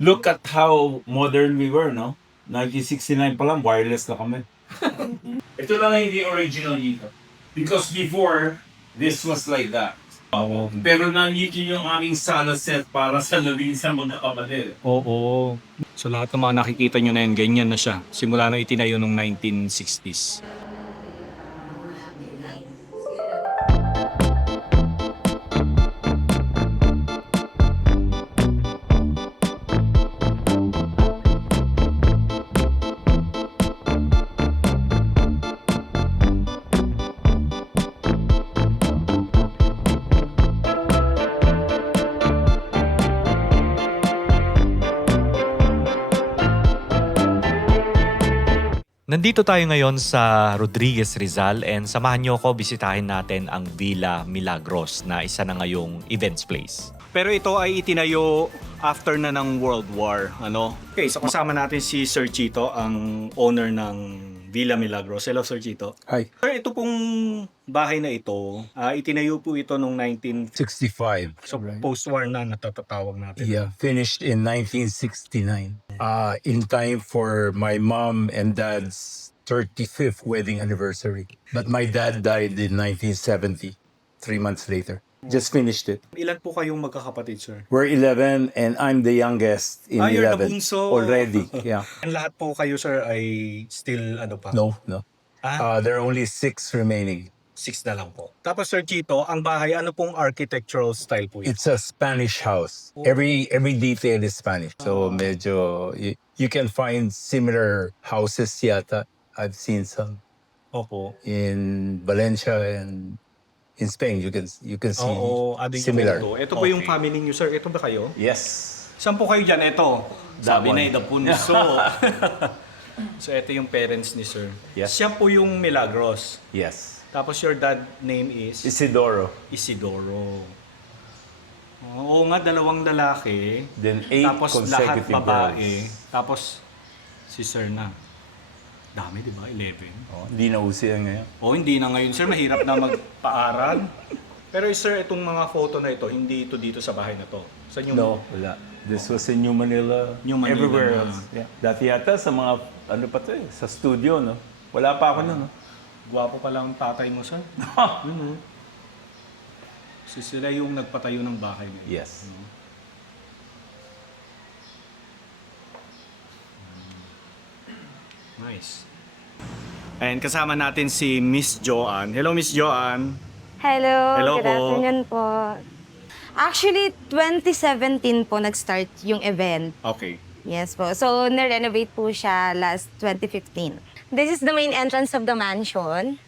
Look at how modern we were, no? 1969 pa lang, wireless na kami. Ito lang ang hindi original dito. Because before, this was like that. Pero nandito yung aming sala set para sa labing sa mga kapatid. Oo. So lahat ng mga nakikita nyo na yan, ganyan na siya. Simula na itinayo noong 1960s. Nandito tayo ngayon sa Rodriguez Rizal and samahan niyo ako bisitahin natin ang Villa Milagros na isa na ngayong events place. Pero ito ay itinayo after na ng World War, ano? Okay, so kasama natin si Sir Chito, ang owner ng Villa Milagros. Hello, Sir Chito. Hi. Sir, ito pong bahay na ito, itinayo po ito noong 65. So right? post-war na natatatawag natin. Yeah, finished in 1969. In time for my mom and dad's 35th wedding anniversary. But my dad died in 1970, 3 months later. Just finished it. Ilan po kayong magkakapatid, sir? We're 11 and I'm the youngest in You're the 11 bunso. already. Yeah. And lahat po kayo, sir, ay still ano pa? No. There are only 6 remaining. 6 na lang po. Tapos, Sir Chito, ang bahay, ano pong architectural style po yun? It's a Spanish house. Every detail is Spanish. So medyo you can find similar houses yata. I've seen some Opo. in Valencia and in Spain. You can see similar. Ito po yung family niyo, sir. Ito ba kayo? Yes. Saan po kayo dyan? Ito. Sabi one. na yung punso. So, ito yung parents ni sir. Yes. Siya po yung Milagros. Yes. Tapos, your dad name is? Isidoro. Isidoro. Oo nga, 2 lalaki. Then 8 Tapos lahat babae. Tapos si sir na. Dami, di ba? 11. Oh, hindi na uso yan ngayon. Hindi na ngayon, sir. Mahirap na magpaaral. Pero sir, itong mga photo na ito, hindi ito dito sa bahay na to. Sa inyo? No, wala. This was in New Manila. New Manila Everywhere na. else. Yeah. Dati yata sa mga, ano pa to sa studio, no? Wala pa ako nun, no? Gwapo pala ang tatay mo, sir. So sila yung nagpatayo ng bahay na ito. Yes. Nice. And kasama natin si Miss Joanne. Hello, Miss Joanne. Hello, Hello good po. afternoon po. Actually, 2017 po nag-start yung event. Okay. Yes po. So, na-renovate po siya last 2015. This is the main entrance of the mansion.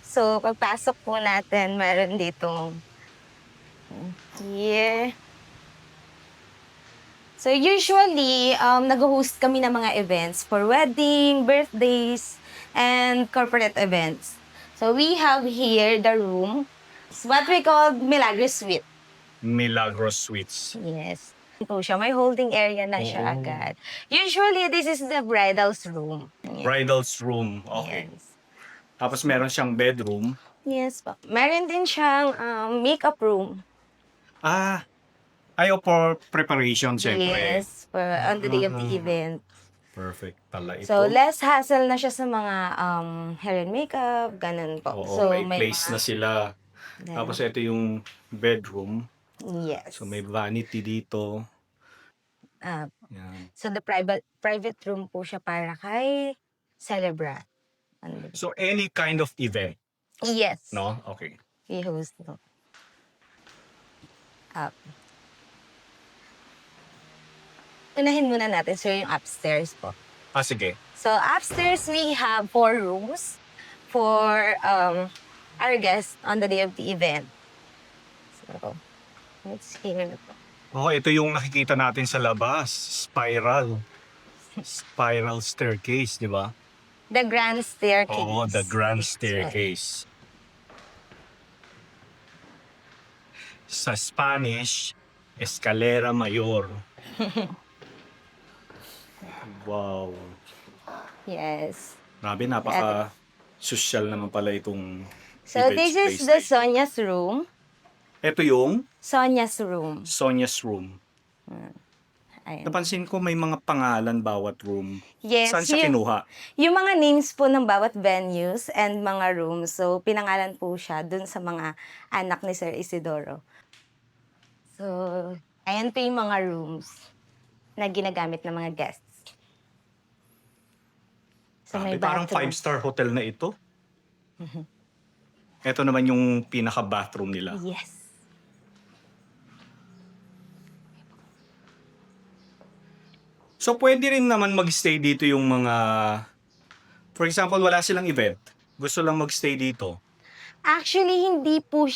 So, pagpasok po natin, meron ditong here. So, usually, nag-host kami ng mga events for wedding, birthdays, and corporate events. So, we have here the room. It's what we call Milagros Suite. Milagros Suites. Yes. Po siya. May holding area na siya agad. Usually, this is the bridal's room. Yes. Bridal's room. Okay. Yes. Tapos meron siyang bedroom. Yes po. Meron din siyang makeup room. Ayaw for preparation, syempre. Yes. For on the day of the event. Perfect pala ito. So, less hassle na siya sa mga hair and makeup, ganun po. Oo, So, may place na sila. Ganun. Tapos ito yung bedroom. Yes. So may vanity dito. Ah, Yan. so, the private room po siya para kay celebrant. So any kind of event, Yes. no? Okay. We host no. Up. Unahin muna natin, sir, yung upstairs po. Sige. So, upstairs, we have 4 rooms for our guests on the day of the event. So, let's hear na po. Ito yung nakikita natin sa labas. Spiral. Spiral staircase, di ba? The grand staircase. Oo, the grand staircase. Sa Spanish, Escalera Mayor. Wow. Yes. Grabe, napaka-social naman pala itong So, event this is space the na ito. Sonia's room. Ito yung Sonia's room. Sonia's room. Ayan. Napansin ko may mga pangalan bawat room. Yes, Saan siya kinuha? yung mga names po ng bawat venues and mga rooms. So, pinangalan po siya dun sa mga anak ni Sir Isidoro. So, ayan po yung mga rooms na ginagamit ng mga guests. So, may Parang bathroom. 5-star hotel na ito. Ito naman yung pinaka-bathroom nila. Yes. So pwede rin naman mag-stay dito yung mga... For example, wala silang event. Gusto lang mag-stay dito. Actually, hindi po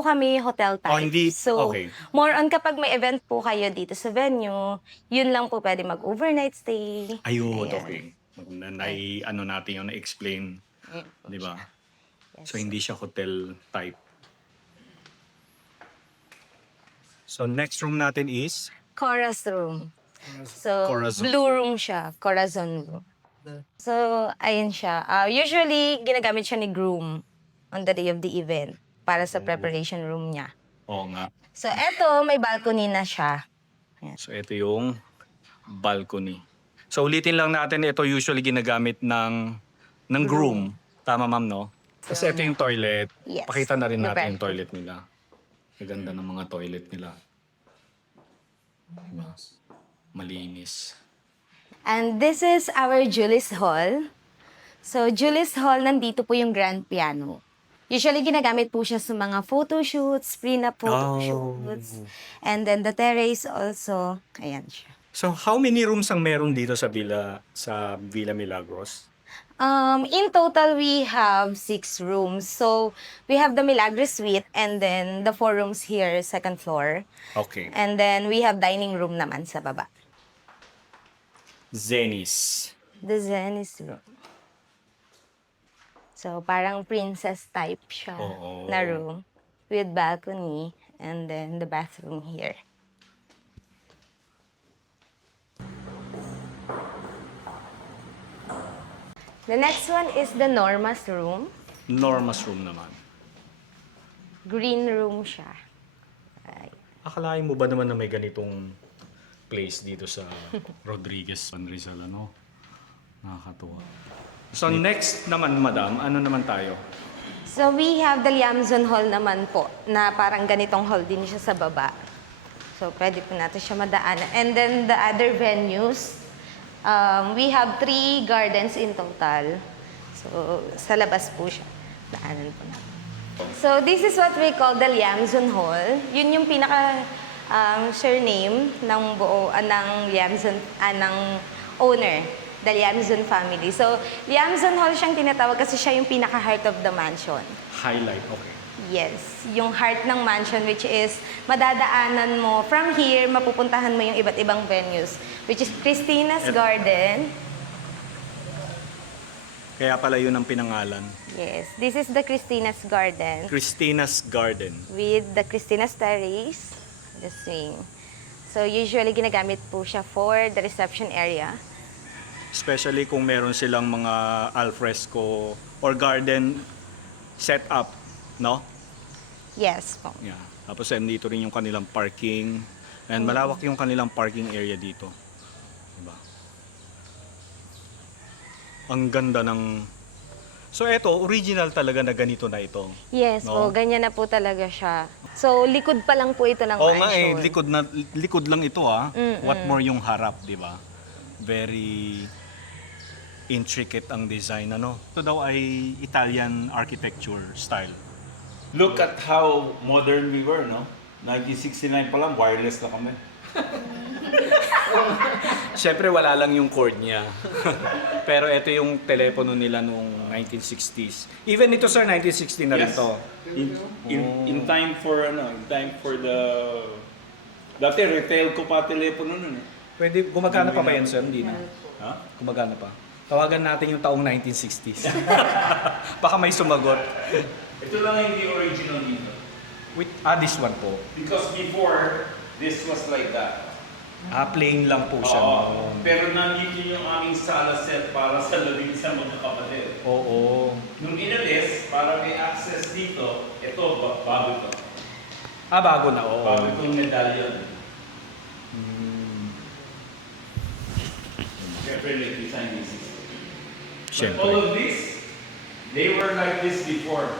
kami hotel type. Oh, hindi? So, Okay. more on kapag may event po kayo dito sa venue, yun lang po pwede mag-overnight stay. Ayun, Ayan. okay. Ano natin yung na-explain. Di ba? Yes. So hindi siya hotel type. So next room natin is... Chorus room. So, Corazon. blue room siya. Corazon room. So, ayun siya. Usually, ginagamit siya ni groom on the day of the event para sa preparation room niya. Oo nga. So, eto, may balcony na siya. So ito yung balcony. So ulitin lang natin, ito usually ginagamit ng groom. Tama ma'am, no? Kasi ito yung toilet. Yes. Pakita na rin The natin yung bathroom. toilet nila. Ang ganda ng mga toilet nila. Diba? Malinis. And this is our Julis Hall. So, Julis Hall, nandito po yung grand piano. Usually, ginagamit po siya sa mga photoshoots, prenup photoshoots. And then the terrace also. Ayan siya. So how many rooms ang meron dito sa Villa Milagros? In total, we have 6 rooms. So, we have the Milagros Suite and then the 4 rooms here, second floor. Okay. And then, we have dining room naman sa baba. Zenis. The Zenith room. So, parang princess type siya Oo. na room with balcony and then the bathroom here. The next one is the Norma's room. Norma's room naman. Green room siya. Ay. Akalain mo ba naman na may ganitong place dito sa Rodriguez, Rizal, ano? Nakakatuwa. So next naman, madam, ano naman tayo? So we have the Liamzon Hall naman po, na parang ganitong hall din siya sa baba. So pwede po natin siya madaanan. And then the other venues, we have 3 gardens in total. So sa labas po siya. Daanan po natin. So this is what we call the Liamzon Hall. Yun yung pinaka surname ng buo ng Liamzon ng owner, the Liamzon family. So Liamzon Hall siyang tinatawag kasi siya yung pinaka heart of the mansion. Highlight, okay. Yes, yung heart ng mansion which is madadaanan mo from here, mapupuntahan mo yung iba't ibang venues which is Christina's Garden. Kaya pala yun ang pinangalan. Yes, this is the Christina's Garden Christina's Garden. with the Christina's Terrace, the swing. So usually ginagamit po siya for the reception area. Especially kung meron silang mga alfresco or garden setup, no? Yes po. Yeah. Tapos dito rin yung kanilang parking. And malawak yung kanilang parking area dito. Diba? Ang ganda ng... So eto, original talaga na ganito na ito. Yes No? po, ganyan na po talaga siya. So likod pa lang po ito ng Oo mansion. nga likod lang ito ah. Mm-mm. What more yung harap, di ba? Very intricate ang design, ano? Ito daw ay Italian architecture style. Look at how modern we were, no? 1969 pa lang, wireless na kami. Siyempre wala lang yung cord niya. Pero ito yung telepono nila nung 1960s. Even ito sir, 1960 na rin Yes. to. In time for the... Dati retail ko pa telepono nun eh. Pwede, gumagana pa ba yan sir? Hindi na. Ha? Gumagana pa. Tawagan natin yung taong 1960s. Baka may sumagot. Ito lang hindi original dito. This one po. Because before, this was like that. Plain lang po siya. Oo. Pero nandito yung aming sala set para sa labing sa mga kapatid. Oo. Nung inalis, para may access dito, ito, bago to. Bago na, oo. Bago itong medallion. acrylic design is. But Siyempre. all of this, they were like this before.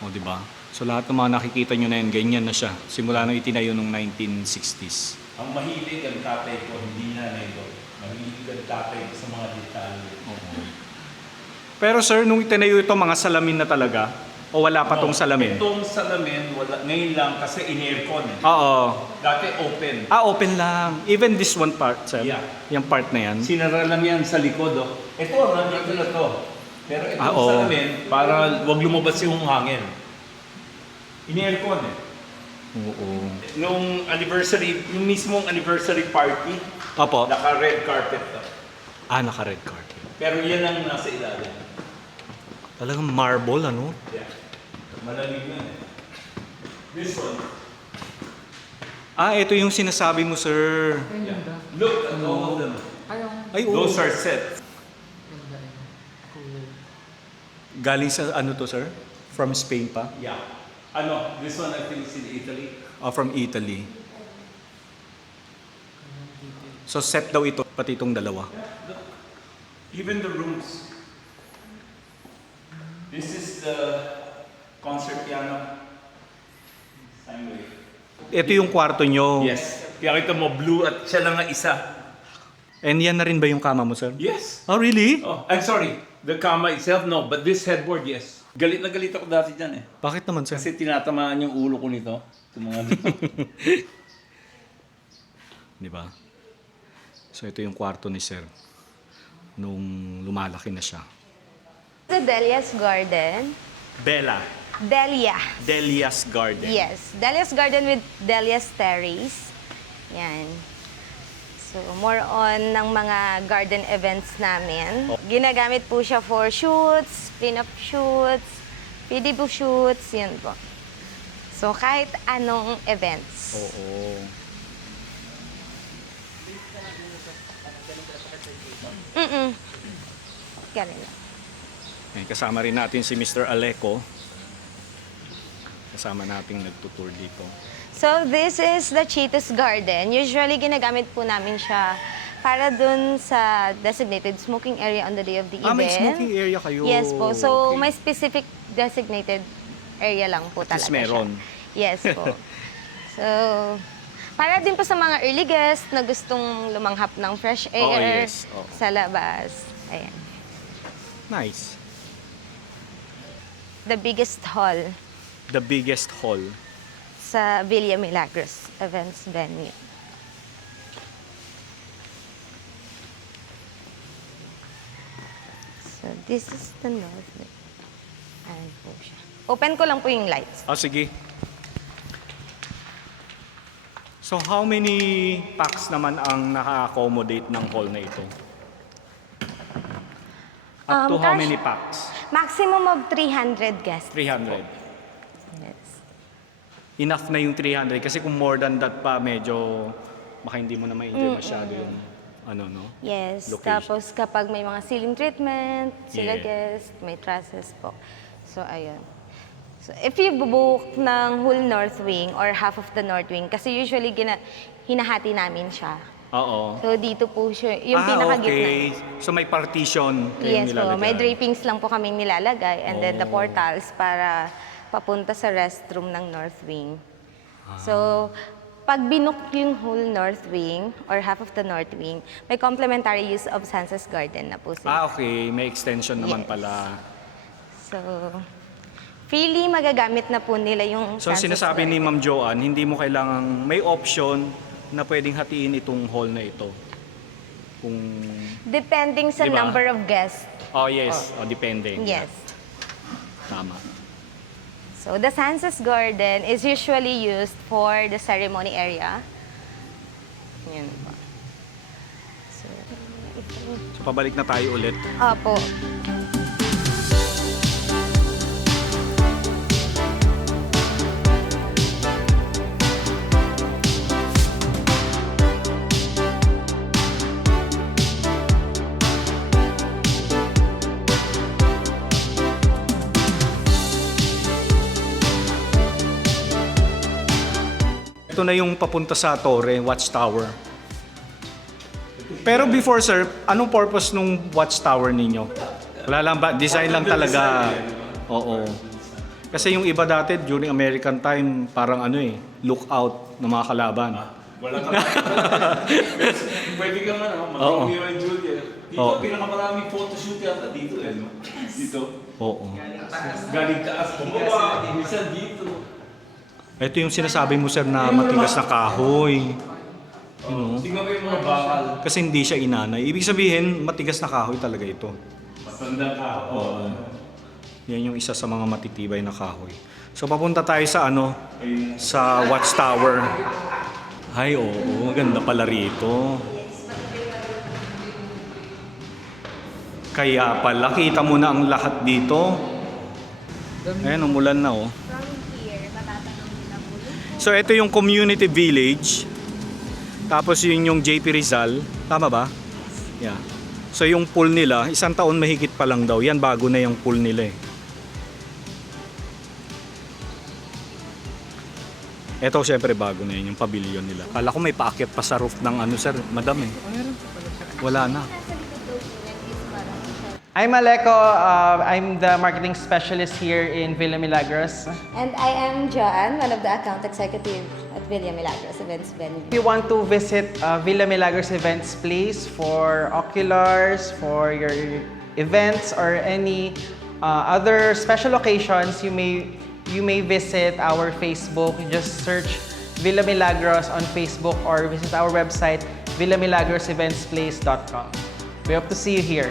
O, di ba? So lahat ng mga nakikita nyo na yan, ganyan na siya. Simula nung itinayo nung 1960s. Ang mahilig ang tatay ko, hindi na ito. Mahilig ang tatay ko sa mga detalye. Pero sir, nung itinayo ito, mga salamin na talaga? O wala pa tong salamin? Itong salamin, wala, ngayon lang kasi in-aircon eh. Oo. Dati open. Open lang. Even this one part, sir? Yeah. Yung part na yan? Sinara lang yan sa likod oh. Ito, nandito na to. Pero itong oo. salamin, para wag lumabas yung hangin. In-aircon eh. Oo. Nung anniversary, yung mismong anniversary party, Opo. naka-red carpet to. Naka-red carpet. Pero yan ang nasa ilalim. Talagang marble, ano? Yeah. Malamig na eh. This one. Ito yung sinasabi mo, sir. Yeah. Look at all of them. Ay, oo. Those are set. Galing sa ano to, sir? From Spain pa? Yeah. This one I think is in Italy. From Italy. So set daw ito, pati itong dalawa. Even the rooms. This is the concert piano. Steinway. Ito yung kwarto nyo. Yes. Kaya kita mo blue at siya lang ang isa. And yan na rin ba yung kama mo, sir? Yes. Oh, really? Oh, I'm sorry. The kama itself, no. But this headboard, yes. Galit na galit ako dati dyan eh. Bakit naman, sir? Kasi tinatamaan yung ulo ko nito. Sa mga Di ba? So ito yung kwarto ni sir. Nung lumalaki na siya. The Delia's Garden. Bella. Delia. Delia's Garden. Yes. Delia's Garden with Delia's Terrace. Yan. So, more on ng mga garden events namin. Ginagamit po siya for shoots, pin-up shoots, PDB shoots, yun po. So, kahit anong events. Oo. Ganun lang. Ayan, kasama rin natin si Mr. Aleco. Kasama nating nagtutour dito. So, this is the Cheetah's Garden. Usually, ginagamit po namin siya para dun sa designated smoking area on the day of the event. May smoking area kayo. Yes po. So, Okay. may specific designated area lang po talaga Yes, meron. siya. Yes po. So, para din po sa mga early guests na gustong lumanghap ng fresh air yes. Oo. sa labas. Ayan. Nice. The biggest hall The biggest hall. sa Villa Milagros events venue. So, this is the north. Ayan po siya. Open ko lang po yung lights. Sige. So how many packs naman ang naka-accommodate ng hall na ito? Up to how Cash- many packs? Maximum of 300 guests. 300. Yes. Enough na yung 300 kasi kung more than that pa medyo baka hindi mo na ma-enjoy masyado yung ano no. Yes. Location. Tapos kapag may mga ceiling treatment, sila Yeah. guest, may trusses po. So, ayun. So, if you book ng whole North Wing or half of the North Wing, kasi usually hinahati namin siya. Oo. So, dito po siya, yung pinakagitna. okay. So may partition kayong Yes po, may nilalagay. drapings lang po kaming nilalagay and then the Oh. portals para papunta sa restroom ng North Wing. Ah. So, pag binook yung whole North Wing or half of the North Wing, may complimentary use of Sansa's Garden na po sila. Okay, may extension naman Yes. pala. So, freely magagamit na po nila yung So Sansa's sinasabi ni Garden. Ma'am Joanne, hindi mo kailangang may option na pwedeng hatiin itong hall na ito. Kung Depending sa Diba? number of guests. yes, depende. Yes. Tama. So, the Sansa's Garden is usually used for the ceremony area. Yun po. So, So pabalik na tayo ulit. Opo. Ito na yung papunta sa Torre, Watchtower. Pero before sir, anong purpose nung watchtower ninyo? Wala lang ba? Design lang talaga. Oo. Kasi yung iba dati during American time, parang ano eh, lookout ng mga kalaban. Wala ka. Pwede ka man, Oo. mag-Romeo and Juliet. Dito, Oo. pinakamaraming photoshoot yata dito eh, no? Dito. Oo. Galing taas, bumaba, minsan dito. Ito yung sinasabi mo sir na matigas na kahoy. Tingnan mo yung mga bakal. Kasi hindi siya inanay. Ibig sabihin, matigas na kahoy talaga ito. Matanda ka. Oo. Yan yung isa sa mga matitibay na kahoy. So papunta tayo sa ano, sa watchtower. Ay, oo, maganda pala rito. Kaya pala, kita mo na ang lahat dito. Ayan, umulan na oh. So ito yung community village. Tapos yun yung JP Rizal. Tama ba? Yeah. So yung pool nila, 1 taon mahigit pa lang daw. Yan, bago na yung pool nila eh. Ito syempre bago na yun, yung pavilion nila. Kala ko may paakyat pa sa roof ng ano sir, madam eh. Wala na. I'm Aleko. I'm the marketing specialist here in Villa Milagros. And I am Joanne, one of the account executive at Villa Milagros Events Venue. If you want to visit Villa Milagros Events Place for oculars, for your events, or any other special occasions, you may visit our Facebook. Just search Villa Milagros on Facebook or visit our website villamilagroseventsplace.com. We hope to see you here.